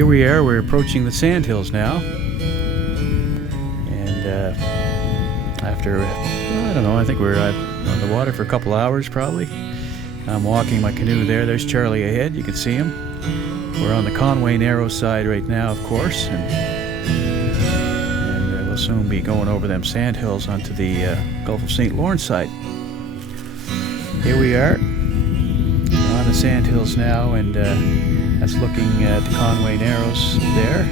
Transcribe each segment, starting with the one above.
Here we are, we're approaching the sandhills now. And after, I don't know, I think we're on the water for a couple hours probably. I'm walking my canoe there. There's Charlie ahead, you can see him. We're on the Conway Narrows side right now, of course. And we'll soon be going over them sandhills onto the Gulf of St. Lawrence side. Here we are on the sandhills now, and that's looking at the Conway Narrows there.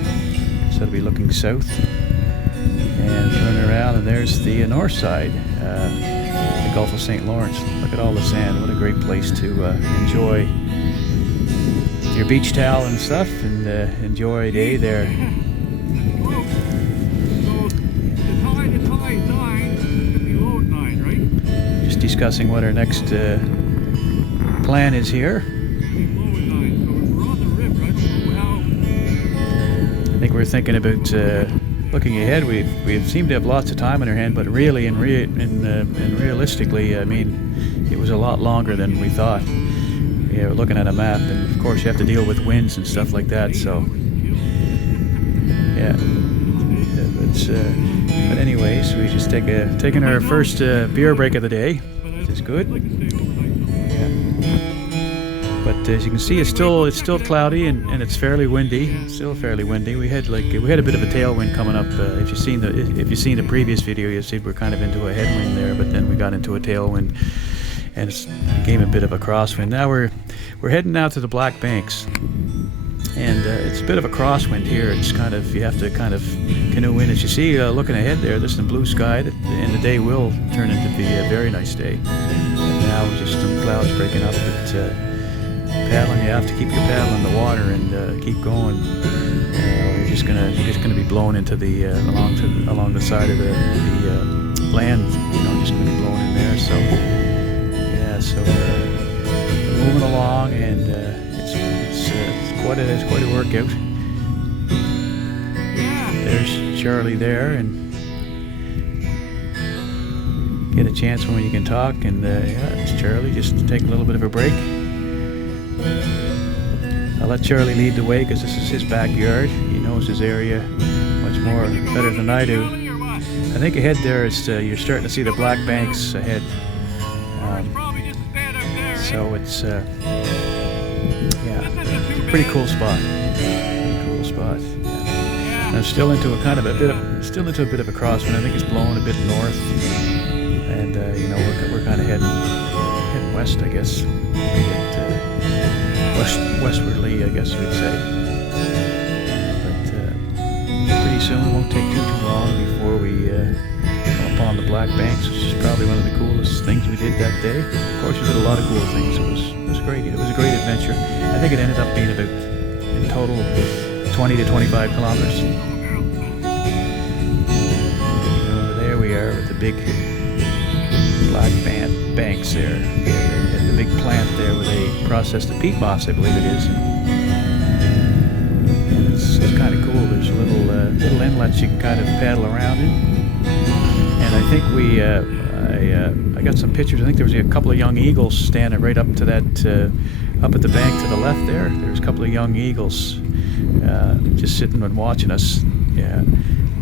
So it'll be looking south. And turn around, and there's the north side, the Gulf of St. Lawrence. Look at all the sand. What a great place to enjoy your beach towel and stuff, and enjoy a day there. Just discussing what our next plan is here. I think we're thinking about looking ahead. We seem to have lots of time on our hand, but really and realistically, I mean, it was a lot longer than we thought. Yeah, we're looking at a map, and of course you have to deal with winds and stuff like that. So yeah, but anyways, we just taking our first beer break of the day, which is good. But as you can see, it's still cloudy and it's fairly windy. It's still fairly windy. We had a bit of a tailwind coming up. If you've seen the previous video, you see we're kind of into a headwind there, but then we got into a tailwind, and it became a bit of a crosswind. Now we're heading out to the Black Banks, and it's a bit of a crosswind here. It's kind of, you have to kind of canoe in. As you see, looking ahead there, there's some blue sky, and the day will turn into be a very nice day. And now just some clouds breaking up, but paddling, you have to keep your paddle in the water and keep going. You're just gonna be blown into the along the side of the land. You know, just gonna be blown in there. So yeah, so we're moving along, and it's quite a workout. There's Charlie there, and get a chance when you can talk. And yeah, it's Charlie. Just take a little bit of a break. I'll let Charlie lead the way because this is his backyard. He knows his area much more better than I do. I think ahead there is you're starting to see the Black Banks ahead. So it's yeah, pretty cool spot. Pretty cool spot. Yeah. I'm still into a bit of a crosswind. I think it's blowing a bit north, and you know, we're kind of heading west, I guess. Westwardly, I guess we'd say. But pretty soon, it won't take too long before we come upon the Black Banks, which is probably one of the coolest things we did that day. Of course, we did a lot of cool things. It was great. It was a great adventure. I think it ended up being about, in total, 20 to 25 kilometers. Over there we are with the big Black Banks there. The big plant there where they process the peat moss, I believe it is. And it's kind of cool. There's little inlets you can kind of paddle around in. And I think I got some pictures. I think there was a couple of young eagles standing right up to that, up at the bank to the left there. There's a couple of young eagles just sitting and watching us. Yeah,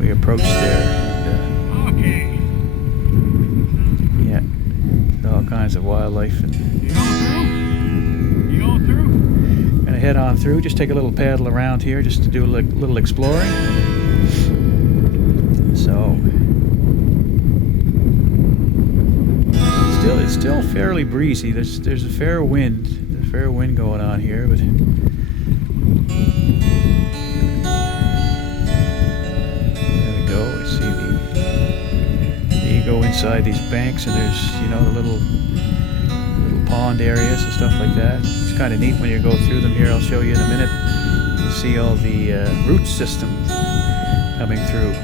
we approached there. All kinds of wildlife. And gonna head on through, just take a little paddle around here just to do a little exploring. So it's still fairly breezy. There's a fair wind. There's a fair wind going on here, but there we go. I see you go inside these banks, and there's, you know, the little pond areas and stuff like that. It's kind of neat when you go through them here. I'll show you in a minute. You see all the root system coming through,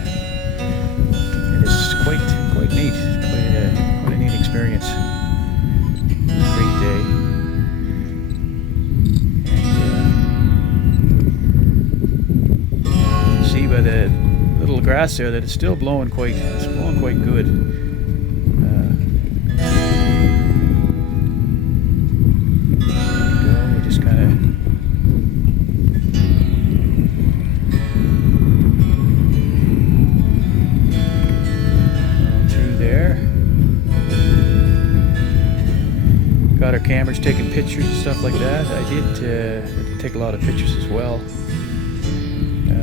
and it's quite neat. Quite a neat experience. Great day. And you see by the little grass there that it's still blowing quite good. got our cameras taking pictures and stuff like that. I did take a lot of pictures as well.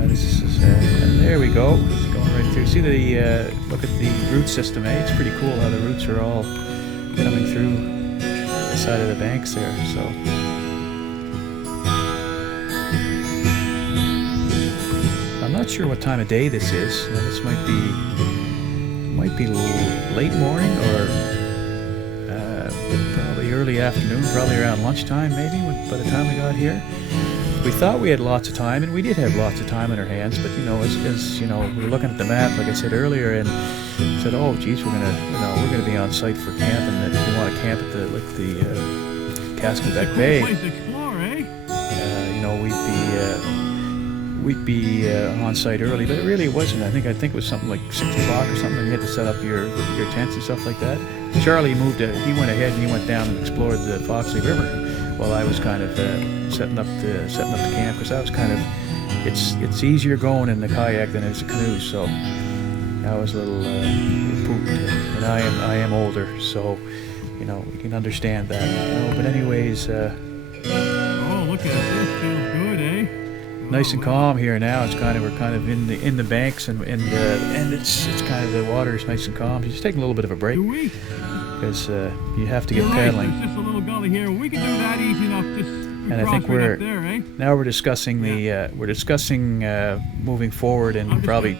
This is and there we go. It's going right through. See the look at the root system, eh? It's pretty cool how the roots are all coming through the side of the banks there. So I'm not sure what time of day this is. This might be late morning or probably early afternoon, probably around lunchtime maybe by the time we got here. We thought we had lots of time, and we did have lots of time on our hands, but you know, as you know, we were looking at the map, like I said earlier, and said, "Oh, geez, we're gonna be on site for camping. And if you want to camp at the Caskenbeck Bay, you know, we'd be on site early." But it really wasn't. I think it was something like 6 o'clock or something. And you had to set up your tents and stuff like that. Charlie he went ahead and he went down and explored the Foxley River, while I was kind of setting up the camp, because I was kind of it's easier going in the kayak than it's a canoe, so I was a little pooped, and I am older, so you know we can understand that. You know, but anyways, oh, look at this, feels good, eh? Nice and calm here now. We're kind of in the banks, and it's kind of the water is nice and calm. Just taking a little bit of a break because you have to get paddling. There's just a little gully here. We can do that easy enough. And I think we're discussing moving forward, and probably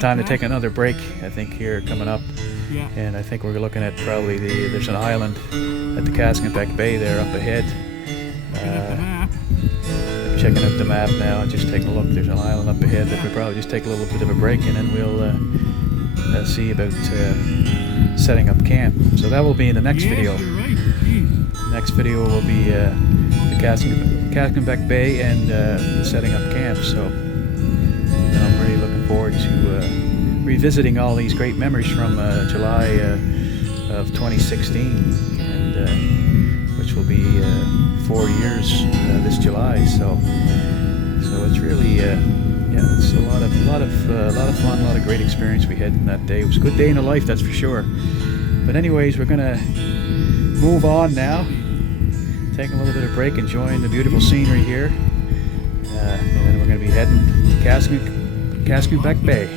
time to take another break. I think here coming up, and I think we're looking at probably there's an island at the Caskenbeck Bay there up ahead. Checking out the map now, just taking a look. There's an island up ahead that we'll probably just take a little bit of a break, and then we'll see about setting up camp. So that will be in the next video. Next video will be the Caskenbeck Bay and setting up camp. So I'm really looking forward to revisiting all these great memories from July of 2016, and which will be 4 years this July. So it's really it's a lot of fun, a lot of great experience we had in that day. It was a good day in the life, that's for sure. But anyways, we're gonna move on now, taking a little bit of break, enjoying the beautiful scenery here, and then we're gonna be heading to Caskenbeck Bay.